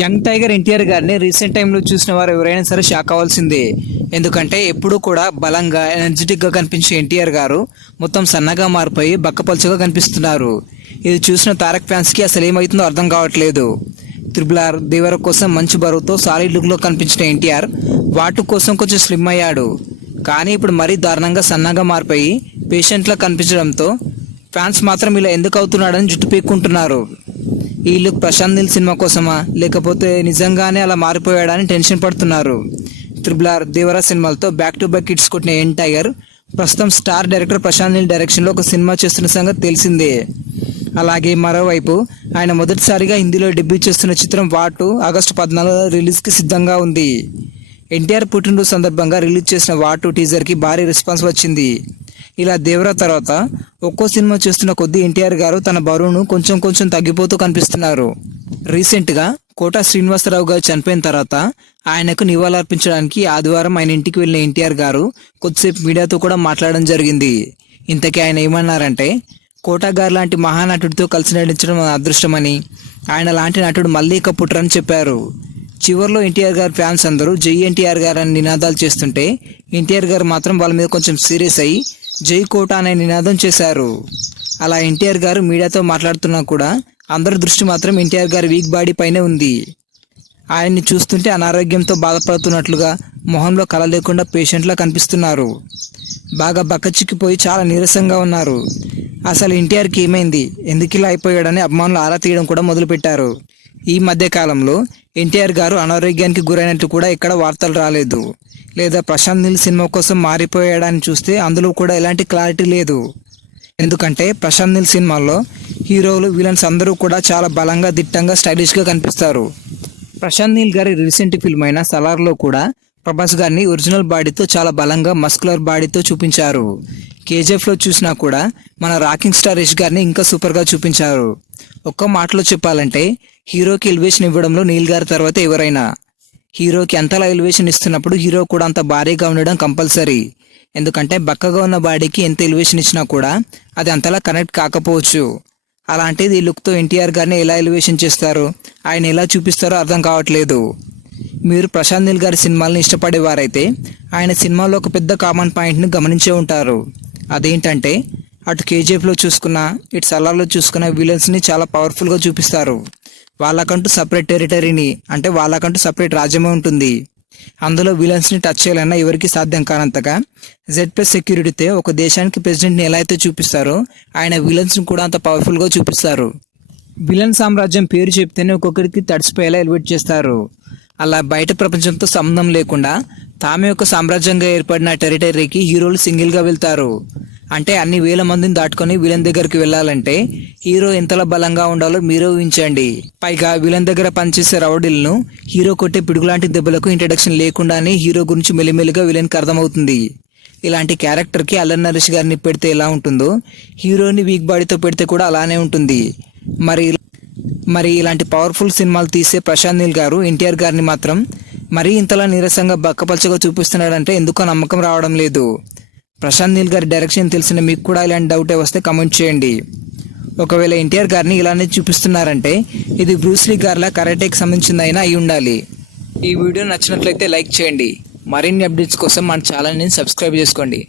Young tiger NTR గారిని recent టైంలో చూసిన వారు ఎవరైనా సరే షాక్ అవ్వాల్సిందే. ఎందుకంటే ఎప్పుడూ కూడా బలంగా ఎనర్జెటిక్గా కనిపించే ఎన్టీఆర్ గారు మొత్తం సన్నగా మారిపోయి బక్కపలుచుగా కనిపిస్తున్నారు. ఇది చూసిన తారక్ ఫ్యాన్స్కి అసలు ఏమవుతుందో అర్థం కావట్లేదు. త్రిబుల్ ఆర్ దేవర కోసం మంచి బరువుతో సాలిడ్ లుక్లో కనిపించిన ఎన్టీఆర్ వాటు కోసం కొంచెం స్లిమ్ అయ్యాడు. కానీ ఇప్పుడు మరీ దారుణంగా సన్నగా మారిపోయి పేషెంట్లా కనిపించడంతో ఫ్యాన్స్ మాత్రం ఇలా ఎందుకు అవుతున్నాడని జుట్టు పీక్కుంటున్నారు. ఈ లుక్ ప్రశాంత్ నీల్ సినిమా కోసమా? లేకపోతే నిజంగానే అలా మారిపోయాడని టెన్షన్ పడుతున్నారు. త్రిబుల్ ఆర్ దేవరా సినిమాలతో బ్యాక్ టు బ్యాక్ కిడ్స్ కొట్టిన ఎన్ టైగర్ ప్రస్తుతం స్టార్ డైరెక్టర్ ప్రశాంత్ నీల్ డైరెక్షన్లో ఒక సినిమా చేస్తున్న సంగతి తెలిసిందే. అలాగే మరోవైపు ఆయన మొదటిసారిగా హిందీలో డెబ్యూ చేస్తున్న చిత్రం వాటు ఆగస్టు పద్నాలుగు రిలీజ్కి సిద్ధంగా ఉంది. ఎన్టీఆర్ పుట్టినరోజు సందర్భంగా రిలీజ్ చేసిన వాటు టీజర్కి భారీ రెస్పాన్స్ వచ్చింది. ఇలా దేవరా తర్వాత ఒక్కో సినిమా చూస్తున్న కొద్దీ ఎన్టీఆర్ గారు తన బరువును కొంచెం కొంచెం తగ్గిపోతూ కనిపిస్తున్నారు. రీసెంట్గా కోట శ్రీనివాసరావు గారు చనిపోయిన తర్వాత ఆయనకు నివాళులర్పించడానికి ఆదివారం ఆయన ఇంటికి వెళ్ళిన ఎన్టీఆర్ గారు కొద్దిసేపు మీడియాతో కూడా మాట్లాడడం జరిగింది. ఇంతకీ ఆయన ఏమన్నారంటే కోటా గారు లాంటి మహానటుడితో కలిసి నటించడం అదృష్టమని ఆయన లాంటి నటుడు మళ్ళీ ఇక పుట్టరని చెప్పారు. చివరిలో ఎన్టీఆర్ గారు ఫ్యాన్స్ అందరూ జై ఎన్టీఆర్ గారు అని నినాదాలు చేస్తుంటే ఎన్టీఆర్ గారు మాత్రం వాళ్ళ మీద కొంచెం సీరియస్ అయ్యి జై కోట అనే నినాదం చేశారు. అలా ఎన్టీఆర్ గారు మీడియాతో మాట్లాడుతున్నా కూడా అందరి దృష్టి మాత్రం ఎన్టీఆర్ గారి వీక్ బాడీ పైనే ఉంది. ఆయన్ని చూస్తుంటే అనారోగ్యంతో బాధపడుతున్నట్లుగా మొహంలో కళ లేకుండా పేషెంట్లా కనిపిస్తున్నారు. బాగా బక్కచిక్కిపోయి చాలా నీరసంగా ఉన్నారు. అసలు ఎన్టీఆర్కి ఏమైంది? ఎందుకు ఇలా అయిపోయాడని అభిమానులు ఆరా తీయడం కూడా మొదలుపెట్టారు. ఈ మధ్య కాలంలో ఎన్టీఆర్ గారు అనారోగ్యానికి గురైనట్టు కూడా ఇక్కడ వార్తలు రాలేదు. లేదా ప్రశాంత్ నీల్ సినిమా కోసం మారిపోయాడని చూస్తే అందులో కూడా ఎలాంటి క్లారిటీ లేదు. ఎందుకంటే ప్రశాంత్ నీల్ సినిమాల్లో హీరోలు విలన్స్ అందరూ కూడా చాలా బలంగా దిట్టంగా స్టైలిష్గా కనిపిస్తారు. ప్రశాంత్ నీల్ గారి రీసెంట్ ఫిల్మ్ అయిన సలార్లో కూడా ప్రభాస్ గారిని ఒరిజినల్ బాడీతో చాలా బలంగా మస్కులర్ బాడీతో చూపించారు. కేజీఎఫ్లో చూసినా కూడా మన రాకింగ్ స్టార్ యష్ గారిని ఇంకా సూపర్గా చూపించారు. ఒక్క మాటలో చెప్పాలంటే హీరోకి ఎలివేషన్ ఇవ్వడంలో నీల్ గారి తర్వాత ఎవరైనా హీరోకి ఎంతలా ఎలివేషన్ ఇస్తున్నప్పుడు హీరో కూడా అంత భారీగా ఉండడం కంపల్సరీ ఎందుకంటే బక్కగా ఉన్న బాడీకి ఎంత ఎలివేషన్ ఇచ్చినా కూడా అది అంతలా కనెక్ట్ కాకపోవచ్చు. అలాంటిది ఈ లుక్తో ఎన్టీఆర్ గారిని ఎలా ఎలివేషన్ చేస్తారు? ఆయన ఎలా చూపిస్తారో అర్థం కావట్లేదు. మీరు ప్రశాంత్ నీల్ గారి సినిమాలను ఇష్టపడేవారైతే ఆయన సినిమాలో ఒక పెద్ద కామన్ పాయింట్ని గమనించే ఉంటారు. అదేంటంటే అటు కేజీఎఫ్లో చూసుకున్న ఇటు సలార్లో చూసుకున్న విలన్స్ని చాలా పవర్ఫుల్గా చూపిస్తారు. వాళ్ళకంటూ సపరేట్ టెరిటరీని అంటే వాళ్ళకంటూ సపరేట్ రాజ్యమే ఉంటుంది. అందులో విలన్స్ని టచ్ చేయాలన్నా ఎవరికి సాధ్యం కానంతగా జెడ్ ప్లస్ సెక్యూరిటీతో ఒక దేశానికి ప్రెసిడెంట్ని ఎలా అయితే చూపిస్తారో ఆయన విలన్స్ని కూడా అంత పవర్ఫుల్గా చూపిస్తారు. విలన్ సామ్రాజ్యం పేరు చెప్తేనే ఒక్కొక్కరికి తడిసిపోయేలా ఎలివేట్ చేస్తారు. అలా బయట ప్రపంచంతో సంబంధం లేకుండా తామే ఒక సామ్రాజ్యంగా ఏర్పడిన టెరిటరీకి హీరోలు సింగిల్గా వెళ్తారు. అంటే అన్ని వేల మందిని దాటుకొని విలన్ దగ్గరికి వెళ్ళాలంటే హీరో ఎంతలా బలంగా ఉండాలో మీరే ఊహించండి. పైగా విలన్ దగ్గర పనిచేసే రౌడీలను హీరో కొట్టే పిడుగులాంటి దెబ్బలకు ఇంట్రడక్షన్ లేకుండానే హీరో గురించి మెల్లిమెల్లిగా విలన్కి అర్థమవుతుంది. ఇలాంటి క్యారెక్టర్కి అల్లన్ నరేష్ గారిని పెడితే ఎలా ఉంటుందో హీరోని వీక్ బాడీతో పెడితే కూడా అలానే ఉంటుంది. మరి మరి ఇలాంటి పవర్ఫుల్ సినిమాలు తీసే ప్రశాంత్ నీల్ గారు ఎన్టీఆర్ గారిని మాత్రం మరీ ఇంతలా నీరసంగా బక్కపల్చగా చూపిస్తున్నాడంటే ఎందుకో నమ్మకం రావడం లేదు. ప్రశాంత్ నీల్ గారి డైరెక్షన్ తెలిసిన మీకు కూడా ఇలాంటి డౌటే వస్తే కమెంట్ చేయండి. ఒకవేళ ఎన్టీఆర్ గారిని ఇలానే చూపిస్తున్నారంటే ఇది బ్రూస్లీ గారిలా కరాటేకి సంబంధించిందైనా అయి ఉండాలి. ఈ వీడియో నచ్చినట్లయితే లైక్ చేయండి. మరిన్ని అప్డేట్స్ కోసం మన ఛానల్ని సబ్స్క్రైబ్ చేసుకోండి.